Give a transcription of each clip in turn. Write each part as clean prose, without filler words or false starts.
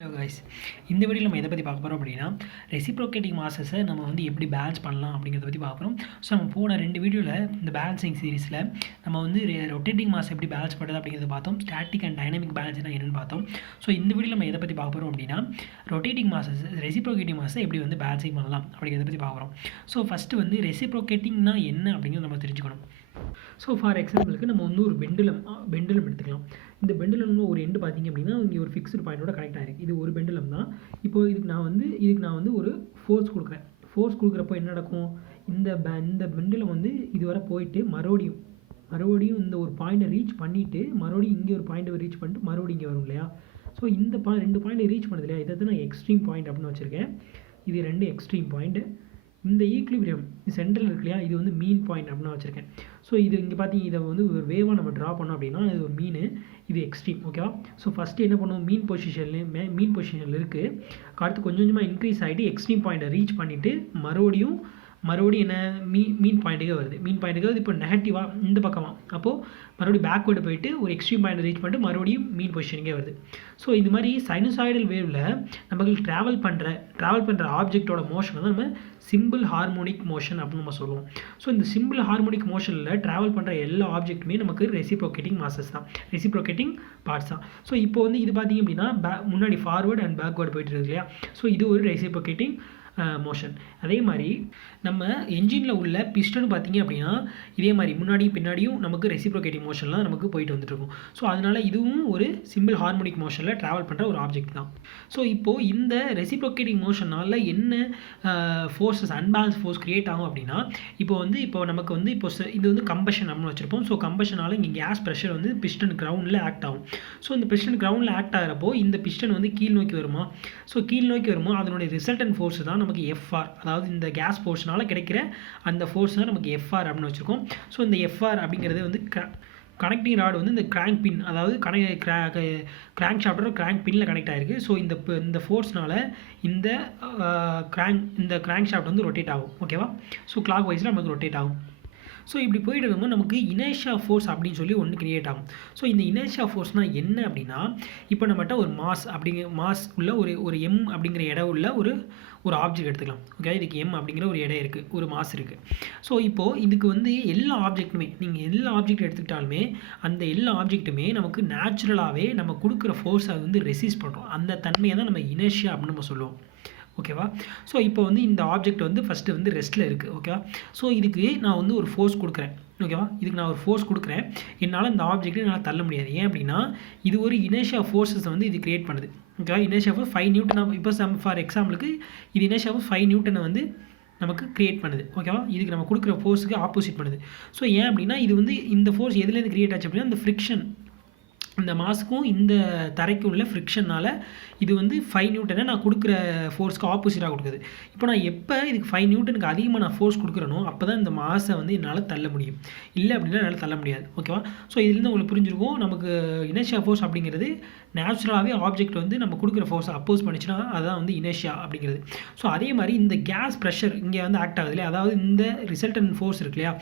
Hello guys, இந்த வீடியோவில் நம்ம எதை பற்றி பார்க்க போகிறோம் அப்படின்னா ரெசிப்ரோகேட்டிங் மாசஸை நம்ம வந்து எப்படி பேலன்ஸ் பண்ணலாம் அப்படிங்கிறத பற்றி பார்க்க போகிறோம். ஸோ நம்ம போன 2 வீடியோவில் இந்த பேலன்சிங் சீரிஸில் நம்ம வந்து ரொட்டேட்டிங் மாஸ் எப்படி பேலன்ஸ் பண்ணுறது அப்படிங்கிறத பார்த்தோம். ஸ்டாட்டிக் அண்ட் டைனமிக் பேலன்ஸ்னா என்னென்னு பார்த்தோம். ஸோ இந்த வீடியோவில் நம்ம எதை பற்றி பார்க்க போகிறோம் அப்படின்னா ரொட்டேட்டிங் மாசஸ் ரெசிப்ரோகேட்டிங் மாஸை எப்படி வந்து பேலன்சிங் பண்ணலாம் அப்படிங்கிறத பற்றி பார்க்குறோம். ஸோ ஃபஸ்ட்டு வந்து ரெசிப்ரோகேட்டிங்னா என்ன அப்படிங்கிறத நம்ம தெரிஞ்சுக்கணும். ஸோ ஃபார் எக்ஸாம்பிளுக்கு நம்ம வந்து ஒரு பெண்டுலம் எடுத்துக்கலாம். இந்த பெண்டுலம்ல ஒரு எண்டு பார்த்திங்க அப்படின்னா இங்கே ஒரு ஃபிக்ஸ்டு பாயிண்டோட கனெக்ட் ஆகிருக்கு. இது ஒரு பெண்டுலம் தான். இப்போ இதுக்கு நான் வந்து ஒரு ஃபோர்ஸ் கொடுக்குறேன். ஃபோர்ஸ் கொடுக்குறப்போ என்ன நடக்கும், இந்த பெண்டுலம் வந்து இதுவரை போயிட்டு மறுபடியும் இந்த ஒரு பாயிண்ட்டை ரீச் பண்ணிவிட்டு மறுபடியும் இங்கே ஒரு பாயிண்ட்டை ரீச் பண்ணிட்டு மறுபடியும் இங்கே வரும் இல்லையா. ஸோ இந்த 2 பாயிண்ட்டை ரீச் பண்ணுது இல்லையா, இதை தான் நான் எக்ஸ்ட்ரீம் பாயிண்ட் அப்படின்னு வச்சுருக்கேன். இது 2 எக்ஸ்ட்ரீம் பாயிண்ட்டு. இந்த ஈக்லிபிரியம் சென்ட்ரல் இருக்கு இல்லையா, இது வந்து மீன் பாயிண்ட் அப்படின்னு வச்சுருக்கேன். ஸோ இது இங்கே பார்த்தீங்க, இதை வந்து ஒரு வேவாக நம்ம ட்ரா பண்ணோம் அப்படின்னா இது ஒரு மீன், இது எக்ஸ்ட்ரீம். ஓகேவா. ஸோ ஃபஸ்ட்டு என்ன பண்ணுவோம், மீன் பொசிஷனில் இருக்குது. அடுத்து கொஞ்சம் கொஞ்சமாக இன்க்ரீஸ் ஆகிட்டு எக்ஸ்ட்ரீம் பாயிண்ட்டை ரீச் பண்ணிவிட்டு மறுபடியும் என்ன மீன் பாயிண்ட்டுக்கே வருது. மீன் பாயிண்ட்டுக்கு வந்து இப்போ நெகட்டிவாக இந்த பக்கமாக, அப்போது மறுபடியும் பேக்வேர்டு போயிட்டு ஒரு எக்ஸ்ட்ரீம் பாயிண்ட் ரீச் பண்ணிட்டு மறுபடியும் மீன் பொசிஷனுக்கே வருது. ஸோ இந்த மாதிரி சைனசாய்டல் வேவில் நமக்கு ட்ராவல் பண்ணுற ஆப்ஜெக்டோட மோஷனை தான் நம்ம சிம்பிள் ஹார்மோனிக் மோஷன் அப்படின்னு நம்ம சொல்லுவோம். ஸோ இந்த சிம்பிள் ஹார்மோனிக் மோஷனில் ட்ராவல் பண்ணுற எல்லா ஆப்ஜெக்ட்டுமே நமக்கு ரெசிப்ரோகேட்டிங் மாசஸ் தான், ரெசிப்ரோகேட்டிங் பார்ட்ஸ் தான். ஸோ இப்போ வந்து இது பார்த்திங்க அப்படின்னா முன்னாடி ஃபார்வேர்டு அண்ட் பேக்வேர்டு போயிட்டு இருக்கு இல்லையா. ஸோ இது ஒரு ரெசிப்ரோகேட்டிங் மோஷன். அதே மாதிரி நம்ம என்ஜினில் உள்ள பிஸ்டன் பார்த்திங்க அப்படின்னா இதே மாதிரி முன்னாடியும் பின்னாடியும் நமக்கு ரெசிப்ரோகேட்டிங் மோஷன்லாம் நமக்கு போயிட்டு வந்துட்டுருக்கும். ஸோ அதனால் இதுவும் ஒரு சிம்பிள் ஹார்மோனிக் மோஷனில் ட்ராவல் பண்ணுற ஒரு ஆப்ஜெக்ட் தான். ஸோ இப்போது இந்த ரெசிப்ரோகேட்டிங் மோஷனால் என்ன ஃபோர்ஸஸ், அன்பேலன்ஸ் ஃபோர்ஸ் க்ரியேட் ஆகும் அப்படின்னா, இப்போ நமக்கு வந்து இது வந்து கம்பஷன் அப்படின்னு வச்சுருப்போம். ஸோ கம்பஷனால் இங்கே கேஸ் ப்ரெஷர் வந்து பிஸ்டன் கிரவுண்டில் ஆக்ட் ஆகும். ஸோ இந்த பிஸ்டன் கிரவுண்டில் ஆக்ட் ஆகிறப்போ இந்த பிஸ்டன் வந்து கீழ் நோக்கி வருமா. ஸோ கீழ் நோக்கி வருமோ அதனுடைய ரிசல்டன்ட் ஃபோர்ஸ் தான் நமக்கு எஃப்ஆர், அதாவது இந்த கேஸ் ஃபோர்ஸ்னால கிடைக்கிற அந்த ஃபோர்ஸ் தான் நமக்கு எஃப்ஆர் அப்படின்னு வச்சுருக்கோம். ஸோ இந்த எஃப்ஆர் அப்படிங்கிறது வந்து கனெக்டிங் ராடு வந்து இந்த கிராங்க் பின், அதாவது கிராங்க் ஷாஃப்டோட கிராங்க் பின்னில் கனெக்ட் ஆகிருக்கு. ஸோ இந்த ஃபோர்ஸ்னால இந்த கிராங்க் ஷாஃப்ட் வந்து ரொட்டேட் ஆகும். ஓகேவா. ஸோ கிளாக் வைஸில் நமக்கு ரொட்டேட் ஆகும். ஸோ இப்படி போயிட்டு இருக்கும்போது நமக்கு இனர்ஷியா ஃபோர்ஸ் அப்படின்னு சொல்லி ஒன்று கிரியேட் ஆகும். ஸோ இந்த இனர்ஷியா ஃபோர்ஸ்னால் என்ன அப்படின்னா, இப்போ நம்மகிட்ட ஒரு மாஸ் உள்ள ஒரு எம் அப்படிங்கிற இடம் உள்ள ஒரு ஆப்ஜெக்ட் எடுத்துக்கலாம். ஓகே, இதுக்கு எம் அப்படிங்கிற ஒரு இடம் இருக்குது, ஒரு மாஸ் இருக்குது. ஸோ இப்போது இதுக்கு வந்து எல்லா ஆப்ஜெக்ட்டுமே, நீங்கள் எல்லா ஆப்ஜெக்ட் எடுத்துக்கிட்டாலுமே அந்த எல்லா ஆப்ஜெக்ட்டுமே நமக்கு நேச்சுரலாகவே நம்ம கொடுக்குற ஃபோர்ஸை வந்து ரெசிஸ்ட் பண்ணுறோம். அந்த தன்மையை தான் நம்ம இனர்ஷியா அப்படின்னு நம்ம சொல்லுவோம். ஓகேவா. ஸோ இப்போ வந்து இந்த ஆப்ஜெக்ட் வந்து ஃபஸ்ட்டு வந்து ரெஸ்ட்டில் இருக்குது. ஓகேவா. ஸோ இதுக்கு நான் வந்து ஒரு ஃபோர்ஸ் கொடுக்குறேன். ஓகேவா. இதுக்கு நான் ஒரு ஃபோர்ஸ் கொடுக்குறேன். என்னால் இந்த ஆப்ஜெக்ட்டை என்னால் தள்ள முடியாது. ஏன் அப்படின்னா இது ஒரு இனர்ஷியா ஃபோர்ஸஸ் வந்து இது கிரியேட் பண்ணுது. ஓகேவா. Inertia force 5 Newton. இப்போ ஃபார் எக்ஸாம்பிளுக்கு இது இனர்ஷியா ஃபோர்ஸ் 5 நியூட்டனை வந்து நமக்கு கிரியேட் பண்ணுது. ஓகேவா. இதுக்கு நம்ம கொடுக்குற ஃபோர்ஸுக்கு ஆப்போசிட் பண்ணுது. ஸோ ஏன் அப்படின்னா இது வந்து இந்த ஃபோர்ஸ் எதுலேருந்து கிரியேட் ஆச்சு அப்படின்னா இந்த ஃப்ரிக்ஷன், இந்த மாஸுக்கும் இந்த தரைக்கும் உள்ள ஃப்ரிக்ஷனால் இது வந்து 5 நியூட்டனை நான் கொடுக்குற ஃபோர்ஸ்க்கு ஆப்போசிட்டாக கொடுக்குது. இப்போ நான் எப்போ இதுக்கு 5 நியூட்டனுக்கு அதிகமாக நான் ஃபோர்ஸ் கொடுக்குறேனோ அப்போ தான் இந்த மாஸை வந்து என்னால் தள்ள முடியும். இல்லை அப்படின்னா என்னால் தள்ள முடியாது. ஓகேவா. ஸோ இதுலேருந்து உங்களுக்கு புரிஞ்சிருக்கும், நமக்கு இனர்ஷியா ஃபோர்ஸ் அப்படிங்கிறது நேச்சுரலாகவே ஆப்ஜெக்ட் வந்து நம்ம கொடுக்குற ஃபோர்ஸை அப்போஸ் பண்ணிச்சுன்னா அதுதான் வந்து இனர்ஷியா அப்படிங்கிறது. ஸோ அதே மாதிரி இந்த கேஸ் ப்ரெஷர் இங்கே வந்து ஆக்ட் ஆகுது இல்லையா, அதாவது இந்த ரிசல்டன்ட் ஃபோர்ஸ் இருக்கு இல்லையா.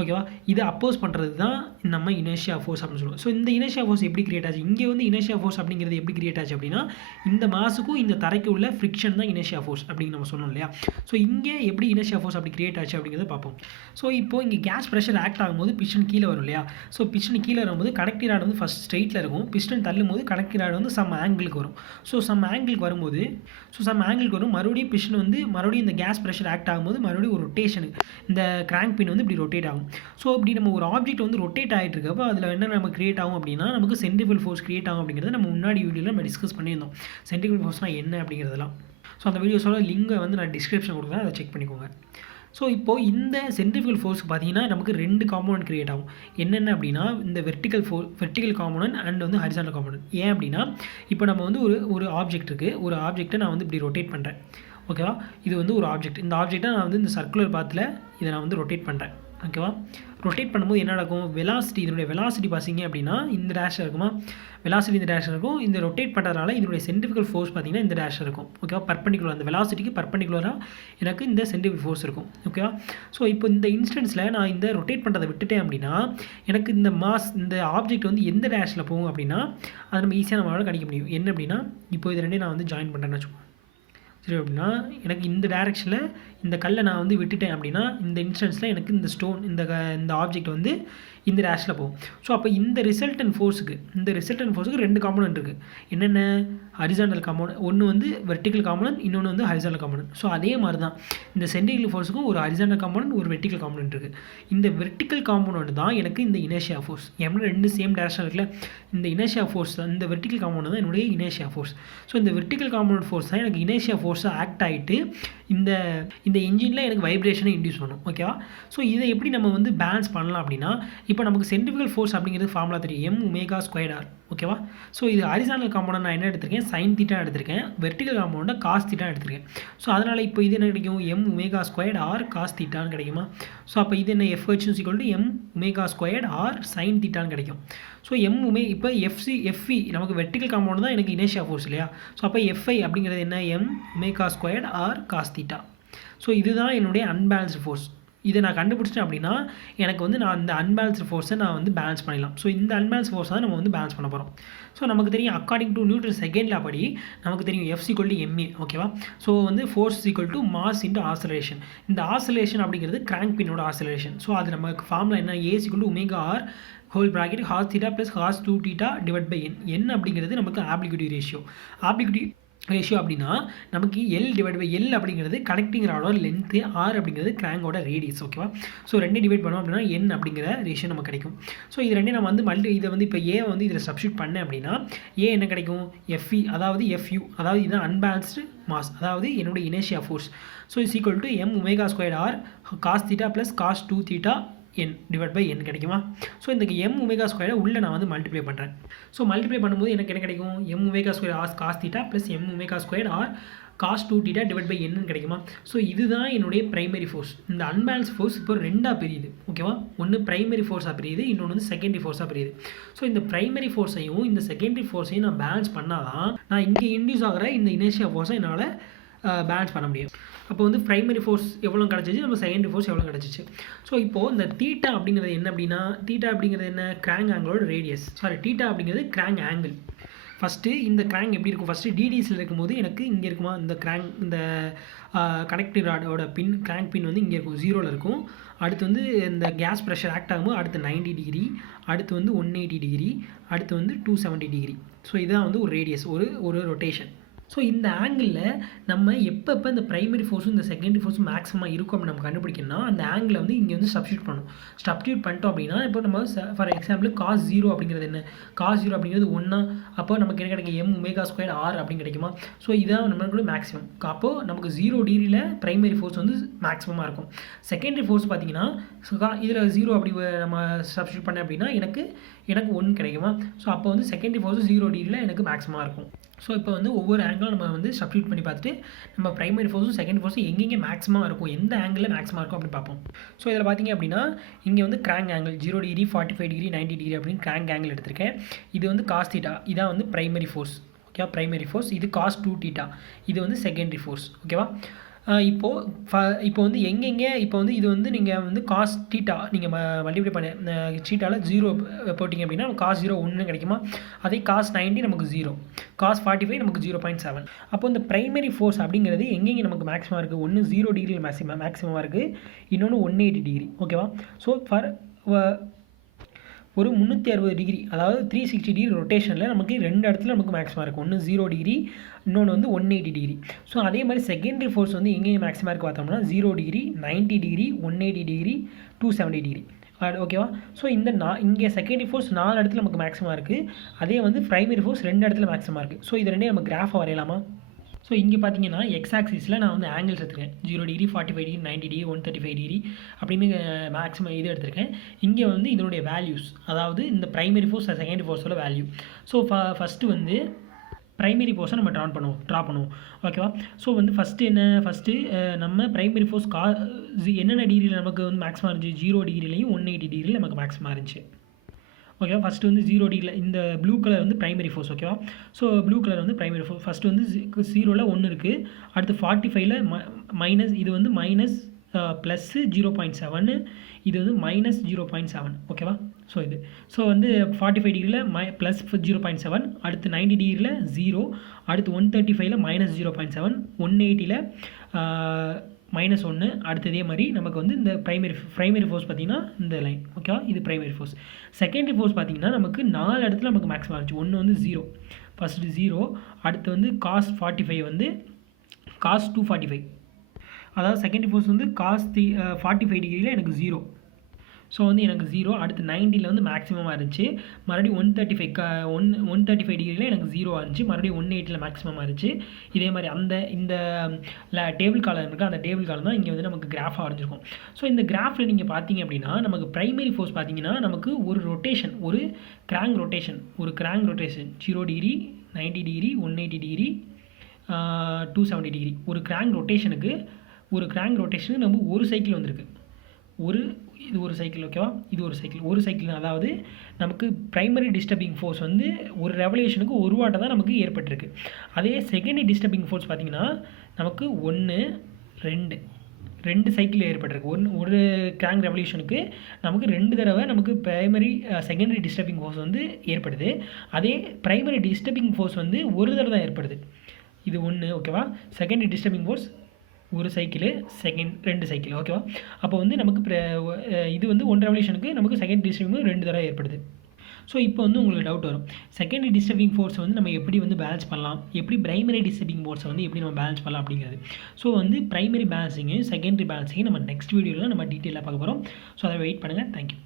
ஓகேவா. இதை அப்போஸ் பண்ணுறது தான் நம்ம இனர்ஷியா ஃபோர்ஸ் அப்படின்னு சொல்லுவோம். ஸோ இந்த இனர்ஷியா ஃபோர்ஸ் எப்படி கிரியேட் ஆச்சு, இங்கே வந்து இனர்ஷியா ஃபோர்ஸ் அப்படிங்கிறது எப்படி கிரியேட் ஆச்சு அப்படின்னா இந்த மாஸுக்கும் இந்த தரைக்கு உள்ள ஃப்ரிக்ஷன் தான் இனர்ஷியா ஃபோர்ஸ் அப்படின்னு நம்ம சொன்னோம் இல்லையா. ஸோ இங்கே எப்படி இனர்ஷியா ஃபோர்ஸ் அப்படி கிரியேட் ஆச்சு அப்படிங்கிறத பார்ப்போம். ஸோ இப்போது இங்கே கேஸ் ப்ரெஷர் ஆக்ட் ஆகும்போது பிஸ்டன் கீழே வரும் இல்லையா. ஸோ பிஸ்டன் கீழே வரும்போது கனெக்டிங் ராட் வந்து ஃபஸ்ட் ஸ்ட்ரெயிட்டில் இருக்கும். பிஸ்டன் தள்ளும் போது கனெக்டிங் ராட் வந்து சம் ஆங்கிளுக்கு வரும். ஸோ சம் ஆங்கிளுக்கு வரும். மறுபடியும் பிஸ்டன் வந்து மறுபடியும் இந்த கேஸ் ப்ரெஷர் ஆக்ட் ஆகும்போது மறுபடியும் ஒரு ரொட்டேஷனு இந்த கிராங்க் பின் வந்து இப்படி ரொட்டேட் ஆகும். ஸோ இப்படி நம்ம ஒரு ஆப்ஜெக்ட் வந்து ரொட்டேட் ஆகிட்டு இருக்கப்போ அதில் என்ன நம்ம கிரியேட் ஆகும் அப்படின்னா நமக்கு சென்ட்ரிஃபியூகல் ஃபோர்ஸ் கிரியேட் ஆகும் அப்படிங்கிறத நம்ம முன்னாடி வீடியோவில் நம்ம டிஸ்கஸ் பண்ணியிருந்தோம். சென்ட்ரிஃபியூகல் ஃபோர்ஸ்னால் என்ன அப்படிங்கிறதெல்லாம். ஸோ அந்த வீடியோஸோட லிங்கை வந்து நான் டிஸ்கிரிப்ஷன் கொடுக்குறேன், அதை செக் பண்ணிக்கோங்க. ஸோ இப்போது இந்த சென்ட்ரிஃபியூகல் ஃபோர்ஸ் பார்த்தீங்கன்னா நமக்கு 2 காம்போனன்ட் கிரியேட் ஆகும். என்னென்ன அப்படின்னா இந்த வெர்டிக்கல் காம்போனன்ட் அண்ட் வந்து ஹரிசாண்டல் காம்போனன்ட். ஏன் அப்படின்னா இப்போ நம்ம வந்து ஒரு ஆப்ஜெக்ட் இருக்குது, ஒரு ஆப்ஜெக்ட்டை நான் வந்து இப்படி ரொட்டேட் பண்ணுறேன். ஓகேவா. இது வந்து ஒரு ஆப்ஜெக்ட், இந்த ஆப்ஜெக்ட்டை நான் வந்து இந்த சர்க்குலர் பாத்தில் இதை நான் வந்து ரொட்டேட் பண்ணுறேன். ஓகேவா. ரொட்டேட் பண்ணும்போது என்ன நடக்கும், வெலாசிட்டி, இதனுடைய வெலாசிட்டி பார்த்தீங்க அப்படின்னா இந்த டேஷில் இருக்குமா, வெலாசிட்டி இந்த டேரக்ஷன் இருக்கும். இந்த ரொட்டேட் பண்ணுறதுனால இதனுடைய சென்ட்ரிஃபிகல் ஃபோர்ஸ் பார்த்தீங்கன்னா இந்த டேரக்ஷன் இருக்கும். ஓகேவா? பர்பெண்டிகுலர் அந்த வெலாசிட்டிக்கு பர்பெண்டிகுலராக எனக்கு இந்த சென்ட்ரிஃபிகல் ஃபோர்ஸ் இருக்கும். ஓகேவா? ஸோ இப்போ இந்த இன்ஸ்டன்ஸில் நான் இந்த ரொட்டேட் பண்ணுறதை விட்டுட்டேன் அப்படின்னா எனக்கு இந்த இந்த ஆப்ஜெக்ட் வந்து எந்த டேரக்ஷனில் போகும் அப்படின்னா அதை நம்ம ஈஸியாக நம்மளால் கணிக்க முடியும். என்ன அப்படின்னா இப்போ இது ரெண்டையும் நான் வந்து ஜாயின் பண்ணுறேன்னு வச்சுக்கோங்க. சரி, அப்படின்னா எனக்கு இந்த டேரெக்ஷனில் இந்த கல்லை நான் வந்து விட்டுட்டேன் அப்படின்னா இந்த இன்ஸ்டன்ஸில் எனக்கு இந்த ஸ்டோன் இந்த ஆப்ஜெக்ட் வந்து இந்த டேஷில் போகும். ஸோ அப்போ இந்த ரிசல்டன் ஃபோர்ஸுக்கு 2 காம்பனன்ட் இருக்குது. என்னென்ன? ஹரிசாண்டல் காம்பனன்ட், ஒன்று வந்து வெர்டிக்கல் காம்பனன்ட், இன்னொன்று வந்து ஹரிசாண்டல் காம்பனன்ட். ஸோ அதே மாதிரி தான் இந்த சென்ட்ரிஃபிகல் ஃபோர்ஸுக்கும் ஒரு ஹரிசாண்டல் காம்பனன்ட், ஒரு வெர்டிக்கல் காம்பனன்ட் இருக்குது. இந்த வெர்டிக்கல் காம்பனன்ட் தான் எனக்கு இந்த இனர்ஷியா ஃபோர்ஸ். ஏன்னா 2 சேம் டேரக்ஷன் இருக்குல்ல, இந்த இனர்ஷியா ஃபோர்ஸ் தான், இந்த வெர்டிக்கல் காம்பனன்ட் தான் என்னுடைய இனர்ஷியா ஃபோர்ஸ். ஸோ இந்த வெர்டிக்கல் காம்பனன்ட் ஃபோர்ஸ் தான் எனக்கு இனர்ஷியா ஃபோர்ஸாக ஆக்ட் ஆகிட்டு இந்த இன்ஜினில் எனக்கு வைப்ரேஷனை இன்டியூஸ் பண்ணும். ஓகேவா? ஸோ இதை எப்படி நம்ம வந்து பேலன்ஸ் பண்ணலாம் அப்படின்னா, இப்போ நமக்கு சென்ட்ரிஃபிகல் ஃபோர்ஸ் அப்படிங்கிறது ஃபார்முலா தெரியும், m²r. ஓகேவா? ஸோ இது ஹரிசாண்டல் காம்பனன்ட் நான் என்ன எடுத்திருக்கேன்? sin θ எடுத்திருக்கேன். வெர்டிக்கல் காம்பனன்ட் cos θ எடுத்திருக்கேன். ஸோ அதனால் இப்போ இது என்ன கிடைக்கும்? m²r cos θன்னு கிடைக்குமா? ஸோ அப்போ இது என்ன? FH m²r sin θன்னு கிடைக்கும். ஸோ இப்போ FV நமக்கு வெர்டிக்கல் காம்பனன்ட் தான் எனக்கு இனர்ஷியா ஃபோர்ஸ் இல்லையா? ஸோ அப்போ FI அப்படிங்கிறது என்ன? m²r cos θ. ஸோ இதுதான் என்னுடைய அன்பேலன்ஸ்டு ஃபோர்ஸ். இதை நான் கண்டுபிடிச்சிட்டேன் அப்படின்னா எனக்கு வந்து நான் அந்த அன்பேலன்ஸ்டு ஃபோர்ஸை நான் வந்து பேலன்ஸ் பண்ணிடலாம். ஸோ இந்த அன்பேலன்ஸ் ஃபோர்ஸ் தான் நம்ம வந்து பேலன்ஸ் பண்ண போகிறோம். ஸோ நமக்கு தெரியும் according to Newton second law படி நமக்கு தெரியும் F = ma. ஓகேவா? ஸோ வந்து ஃபோர்ஸ் = மாஸ் இன்ட்டு ஆசலேஷன். இந்த ஆசலேஷன் அப்படிங்கிறது கிராங்க் பின்னோட ஆசலேஷன். ஸோ அது நமக்கு ஃபார்முலா என்ன? A = whole bracket cos θ plus cos 2θ divided by n. n அப்படிங்கிறது நமக்கு ஆப்ளிக்யூட்டி ரேஷியோ அப்படின்னா நமக்கு L/L அப்படிங்கிறது கனெக்டிங் ராடோட லென்த்து, R அப்படிங்கிறது கிராங்கோட ரேடியஸ். ஓகேவா? ஸோ 2 டிவைட் பண்ணோம் அப்படின்னா n அப்படிங்கிற ரேஷியோ நமக்கு கிடைக்கும். ஸோ இது ரெண்டையும் நம்ம வந்து இதை வந்து இப்போ A வந்து இதில் சப்ஸ்டியூட் பண்ணேன் அப்படின்னா A என்ன கிடைக்கும்? FE அதாவது FU அதாவது இதுதான் அன்பேலன்ஸ்டு மாஸ், அதாவது என்னுடைய inertia force. So = m²r cos θ plus cos 2θ n divide by n கிடைக்குமா? ஸோ இந்த m²² உள்ளே நான் வந்து மல்டிப்ளை பண்ணுறேன். ஸோ மல்டிப்ளை பண்ணும்போது எனக்கு என்ன கிடைக்கும்? m²r cos θ plus m²r cos 2θ divide by n கிடைக்குமா? ஸோ இதுதான் என்னுடைய பிரைமரி ஃபோர்ஸ். இந்த அன்பேலன்ஸ் ஃபோர்ஸ் இப்போ ரெண்டாக பிரியுது. ஓகேவா? ஒன்று பிரைமரி ஃபோர்ஸாக பிரியுது, இன்னொன்று வந்து செகண்டரி ஃபோர்ஸாக பிரியுது. ஸோ இந்த பிரைமரி ஃபோர்ஸையும் இந்த செகண்டரி ஃபோர்ஸையும் நான் பேலன்ஸ் பண்ணால் தான் நான் இங்கே இன்டியூஸ் ஆகிற இந்த இனர்ஷியா ஃபோர்ஸை என்னால் பேலன்ஸ் பண்ண முடியும். அப்போ வந்து பிரைமரி ஃபோர்ஸ் எவ்வளோ கிடச்சிச்சு, நம்ம செகண்டரி ஃபோர்ஸ் எவ்வளோ கிடச்சிச்சு. ஸோ இப்போது இந்த தீட்டா அப்படிங்கிறது என்ன அப்படின்னா, தீட்டா அப்படிங்கிறது என்ன? கிராங்க் ஆங்கிளோட ரேடியஸ். தீட்டா அப்படிங்கிறது கிராங்க் ஆங்கிள். ஃபஸ்ட்டு இந்த கிராங்க் எப்படி இருக்கும்? ஃபஸ்ட்டு டிடிஎஸில் இருக்கும்போது எனக்கு இங்கே இருக்குமா இந்த கிராங்க், இந்த கனெக்டிவ் ராடோட கிராங்க் பின் வந்து இங்கே இருக்கும், 0ல் இருக்கும். அடுத்து வந்து இந்த கேஸ் ப்ரெஷர் ஆக்ட் ஆகும்போது அடுத்து 90 டிகிரி, அடுத்து வந்து 180 டிகிரி, அடுத்து வந்து 270 டிகிரி. ஸோ இதுதான் வந்து ஒரு ரேடியஸ், ஒரு ரொட்டேஷன். ஸோ இந்த ஆங்கிளில் நம்ம எப்போ இந்த ப்ரைமரி ஃபோர்ஸும் இந்த செகண்டரி ஃபோர்ஸும் மேக்ஸிமம் இருக்கும் அப்படின்னு நம்ம கண்டுபிடிக்கணும்னா அந்த ஆங்கிளை வந்து இங்கே வந்து சப்ஸ்டியூட் பண்ணணும். சப்ஸ்டியூட் பண்ணிட்டோம் அப்படின்னா இப்போ நம்ம ஃபார் எக்ஸாம்பிள் cos 0 அப்படிங்கிறது என்ன? cos 0 அப்படிங்கிறது 1. அப்போ நமக்கு என்ன கிடைக்கும்? m²r அப்படின்னு கிடைக்குமா? ஸோ இதுதான் நம்மளுக்கு மேக்ஸிமம். அப்போது நமக்கு 0 டிகிரியில் ப்ரைமரி ஃபோர்ஸ் வந்து மேக்ஸிமமாக இருக்கும். செகண்டரி ஃபோர்ஸ் பார்த்தீங்கன்னா இதில் 0 அப்படி நம்ம சப்ஸ்டியூட் பண்ணேன் அப்படின்னா எனக்கு 1 கிடைக்குமா? ஸோ அப்போ வந்து செகண்டரி ஃபோர்ஸ் 0 டிகிரியில் எனக்கு மேக்ஸிமமாக இருக்கும். ஸோ இப்போ வந்து ஒவ்வொரு ஆங்கிளும் நம்ம வந்து சப்ஸ்டியூட் பண்ணி பார்த்துட்டு நம்ம பிரைமரி ஃபோர்ஸும் செகண்டரி ஃபோர்ஸும் எங்கெங்கே மேக்ஸிமம் இருக்கும், எந்த ஆங்கிளில் மேக்ஸிமம் இருக்கும் அப்படின்னு பார்ப்போம். ஸோ இதில் பார்த்தீங்க அப்படின்னா இங்கே வந்து crank angle 0 degree, 45 degree, 90 degree அப்படின்னு கிராங்க் ஆங்கிள் எடுத்திருக்கேன். இது வந்து cos θ, இதான் வந்து பிரைமரி ஃபோர்ஸ். ஓகேவா? Primary force. இது cos 2θ, இது வந்து செகண்டரி ஃபோர்ஸ். ஓகேவா? இப்போ வந்து எங்கெங்கே இப்போ வந்து இது வந்து நீங்கள் வந்து cos θ நீங்கள் மல்டிப்ளை பண்ண θவில் 0 போட்டிங்க அப்படின்னா cos 0 1 கிடைக்குமா? அதே cos 90 நமக்கு 0, cos 45 நமக்கு 0.7. அப்போ இந்த பிரைமரி ஃபோர்ஸ் அப்படிங்கிறது எங்கெங்கே நமக்கு மேக்ஸிமம் இருக்குது? ஒன்று 0 டிகிரியில் மேக்ஸிமமாக இருக்குது, இன்னொன்று 180 டிகிரி. ஓகேவா? ஸோ ஒரு 360 டிகிரி அதாவது 360 டிகிரி ரொட்டேஷனில் நமக்கு 2 இடத்துல நமக்கு மேக்ஸிமம் இருக்கும். ஒன்று 0 டிகிரி, இன்னொன்று வந்து 180 டிகிரி. ஸோ அதே மாதிரி செகண்டரி ஃபோர்ஸ் வந்து எங்கேயும் மேக்ஸிமம் இருக்குது பார்த்தோம்னா 0 டிகிரி, 90 டிகிரி, 180 டிகிரி, 270 டிகிரி. ஓகேவா? ஸோ இங்கே செகண்டரி ஃபோர்ஸ் 4 இடத்துல நமக்கு மேக்ஸிமம் இருக்குது, அதே வந்து பிரைமரி ஃபோர்ஸ் 2 இடத்துல மேக்ஸிமம் இருக்குது. ஸோ இது ரெண்டே நம்ம கிராஃபாக வரையலாமா? ஸோ இங்கே பார்த்தீங்கன்னா எக்ஸ் ஆக்சிஸில் நான் வந்து ஆங்கிள்ஸ் எடுத்துருக்கேன். 0 டிகிரி, 45 டிகிரி, 90 டிகிரி, 135 டிகிரி அப்படின்னு மேக்ஸிமம் இது எடுத்திருக்கேன். இங்கே வந்து இதனுடைய வேல்யூஸ், அதாவது இந்த பிரைமரி ஃபோர்ஸ் செகண்டரி ஃபோர்ஸோட வேல்யூ. ஸோ ஃபஸ்ட்டு வந்து பிரைமரி ஃபோர்ஸை நம்ம ட்ரா பண்ணுவோம். ஓகேவா? ஸோ வந்து ஃபஸ்ட்டு நம்ம பிரைமரி ஃபோர்ஸ் என்னென்ன டிகிரியில் நமக்கு வந்து மேக்ஸிமம் இருந்துச்சு? 0 டிகிரிலையும் 180 டிகிரியில் நமக்கு மேக்ஸிமம் இருந்துச்சு. ஓகேவா. ஃபஸ்ட்டு வந்து 0 டிகிரியில் இந்த ப்ளூ கலர் வந்து ப்ரைமரி ஃபோர்ஸ் ஓகேவா. ஸோ ப்ளூ கலர் வந்து ப்ரைமரி ஃபோர்ஸ். ஃபஸ்ட்டு வந்து 0ல் 1 இருக்குது, அடுத்து 45ல் மைனஸ், இது வந்து மைனஸ் ப்ளஸ்ஸு 0.7, இது வந்து மைனஸ் 0.7 ஓகேவா. ஸோ இது ஸோ வந்து 45 டிகிரியில் ப்ளஸ் 0.7, அடுத்து 90 டிகிரியில் 0, அடுத்து 135ல் மைனஸ் 0.7, 180ல் -1, அடுத்து இதே மாதிரி நமக்கு வந்து இந்த ப்ரைமரி ஃபோர்ஸ் பார்த்திங்கன்னா இந்த லைன் ஓகேவா. இது ப்ரைமரி ஃபோர்ஸ். செகண்டரி ஃபோர்ஸ் பார்த்திங்கன்னா நமக்கு 4 இடத்துல நமக்கு மேக்ஸிமம் இருந்துச்சு. ஒன்று வந்து 0, ஃபஸ்ட்டு 0, அடுத்து வந்து cos 45 வந்து cos 245, அதாவது செகண்டரி ஃபோர்ஸ் வந்து cos 45 டிகிரியில் எனக்கு 0. ஸோ வந்து எனக்கு 0, அடுத்து 90ல் வந்து மேக்ஸிமமாக இருந்துச்சு, மறுபடியும் 135 டிகிரியில் எனக்கு 0 இருந்துச்சு, மறுபடியும் 180ல் மேக்ஸிமமாக இருந்துச்சு. இதே மாதிரி இந்த டேபிள் காலம் இருக்குது, அந்த டேபிள் காலம் தான் இங்கே வந்து நமக்கு கிராஃபாக வரைஞ்சிருக்கும். ஸோ இந்த கிராஃபில் நீங்கள் பார்த்தீங்க அப்படின்னா நமக்கு ப்ரைமரி ஃபோர்ஸ் பார்த்தீங்கன்னா நமக்கு ஒரு ரொட்டேஷன், ஒரு crank rotation 0 degree, 90 degree, 180 degree, 270 degree, ஒரு கிராங்க் ரொட்டேஷனுக்கு நம்ம ஒரு சைக்கிள் வந்திருக்கு. இது ஒரு சைக்கிள் ஓகேவா, இது ஒரு சைக்கிள் அதாவது நமக்கு ப்ரைமரி டிஸ்டர்பிங் ஃபோர்ஸ் வந்து ஒரு ரெவல்யூஷனுக்கு ஒரு வாட்டை தான் நமக்கு ஏற்பட்டிருக்கு. அதே செகண்டரி டிஸ்டர்பிங் ஃபோர்ஸ் பார்த்திங்கன்னா நமக்கு 1, 2 சைக்கிள் ஏற்பட்டிருக்கு. ஒரு கிராங்க் ரெவல்யூஷனுக்கு நமக்கு 2 தடவை நமக்கு செகண்டரி டிஸ்டர்பிங் ஃபோர்ஸ் வந்து ஏற்படுது. அதே ப்ரைமரி டிஸ்டர்பிங் ஃபோர்ஸ் வந்து ஒரு தடவை தான் ஏற்படுது. இது 1 ஓகேவா. செகண்டரி டிஸ்டர்பிங் ஃபோர்ஸ் ஒரு சைக்கிள், 2 சைக்கிள் ஓகேவா. அப்போ வந்து நமக்கு இது வந்து 1 ரெவல்யூஷனுக்கு நமக்கு செகண்ட் டிஸ்டர்பிங் 2 தடவை ஏற்படுது. ஸோ இப்போ வந்து உங்களுக்கு டவுட் வரும், செகண்டரி டிஸ்டர்பிங் ஃபோர்ஸை வந்து நம்ம எப்படி வந்து பேலன்ஸ் பண்ணலாம், எப்படி ப்ரைமரி டிஸ்டர்பிங் ஃபோர்ஸை வந்து எப்படி நம்ம பேலன்ஸ் பண்ணலாம் அப்படிங்கிறது. ஸோ வந்து ப்ரைமரி பேலன்ஸிங்கு செகண்டரி பேலன்ஸிங்கு நம்ம நெக்ஸ்ட் வீடியோவில் நம்ம டீட்டெயிலாக பார்க்க போகிறோம். ஸோ அதை வெயிட் பண்ணுங்கள். தேங்க்யூ.